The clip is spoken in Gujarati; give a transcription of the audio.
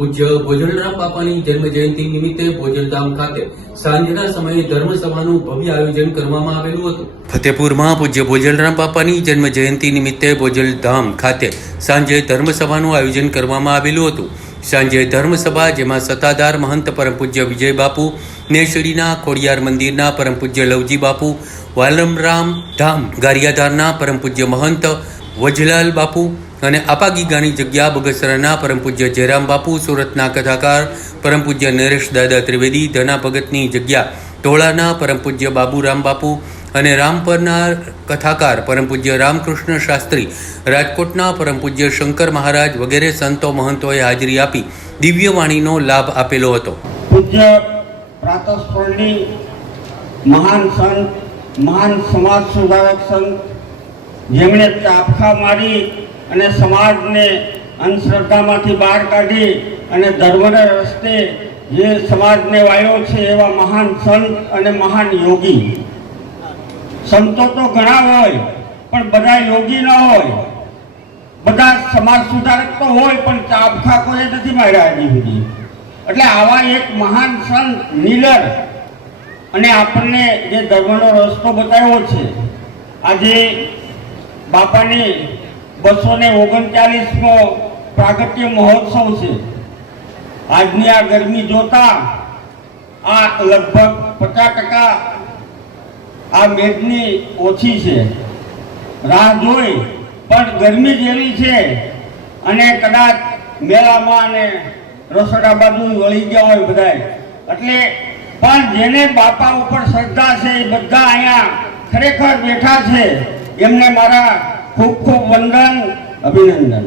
પૂજ્ય ભોજનરામ બાપાની જન્મ જયંતિ નિમિત્તે ભોજનધામ ખાતે સાંજના સમયે ધર્મસભાનું ભવ્ય આયોજન કરવામાં આવેલું હતું. ફતેપુરમાં પૂજ્ય ભોજનરામ બાપાની જન્મ જયંતિ નિમિત્તે ભોજનધામ ખાતે સાંજે ધર્મસભાનું આયોજન કરવામાં આવેલું હતું. સાંજે ધર્મસભા, જેમાં સત્તાધાર મહંત પરમ પૂજ્ય વિજય બાપુ નેશડીના ખોડિયાર મંદિરના પરમ પૂજ્ય લવજી બાપુ, વાલમરામ ધામ ગારિયાધારના પરમ પૂજ્ય મહંત વજલાલ બાપુ અને આપાગીગાની જગ્યા બગસરાના પરમ પૂજ્ય જયરામ બાપુ, સુરતના કથાકાર પરમ પૂજ્ય નરેશ દાદા ત્રિવેદી, ધના ભગતની જગ્યા ઢોળાના પરમ પૂજ્ય બાબુરામ બાપુ અને રામપરના કથાકાર પરમ પૂજ્ય રામકૃષ્ણ શાસ્ત્રી, રાજકોટના પરમ પૂજ્ય શંકર મહારાજ વગેરે સંતો મહંતોએ હાજરી આપી દિવ્યવાણીનો લાભ આપેલો હતો. પૂજ્ય પ્રાતસ્મરણી મહાન સંત, મહાન સમાજ સુધારક સંત જેમણે ચાપખા મારી અને સમાજને અંધશ્રદ્ધામાંથી બહાર કાઢી અને ધર્મના રસ્તે જે સમાજને વાયો છે એવા મહાન સંત અને મહાન યોગી. સંતો તો ઘણા હોય, પણ બધા યોગી ન હોય. બધા સમાજ સુધારક તો હોય, પણ ચાબખા કોઈ નથી માર્યા હજી સુધી. એટલે આવા એક મહાન સંત, નીલર, અને આપણને જે ધર્મનો રસ્તો બતાવ્યો છે, આજે બાપાની બસો ને ઓગણચાલીસમો પ્રાગટ્ય મહોત્સવ છે. આજની આ ગરમી જોતા આ લગભગ પચાસ ટકા આ મેઘની ઓછી છે. રાહ જોઈ, પણ ગરમી જેવી છે અને કદાચ મેળામાં અને રસોડા બાજુ વળી ગયા હોય બધાય. એટલે પણ જેને બાપા ઉપર શ્રદ્ધા છે એ બધા અહીંયા ખરેખર બેઠા છે. એમને મારા ખૂબ ખૂબ વંદન અભિનંદન.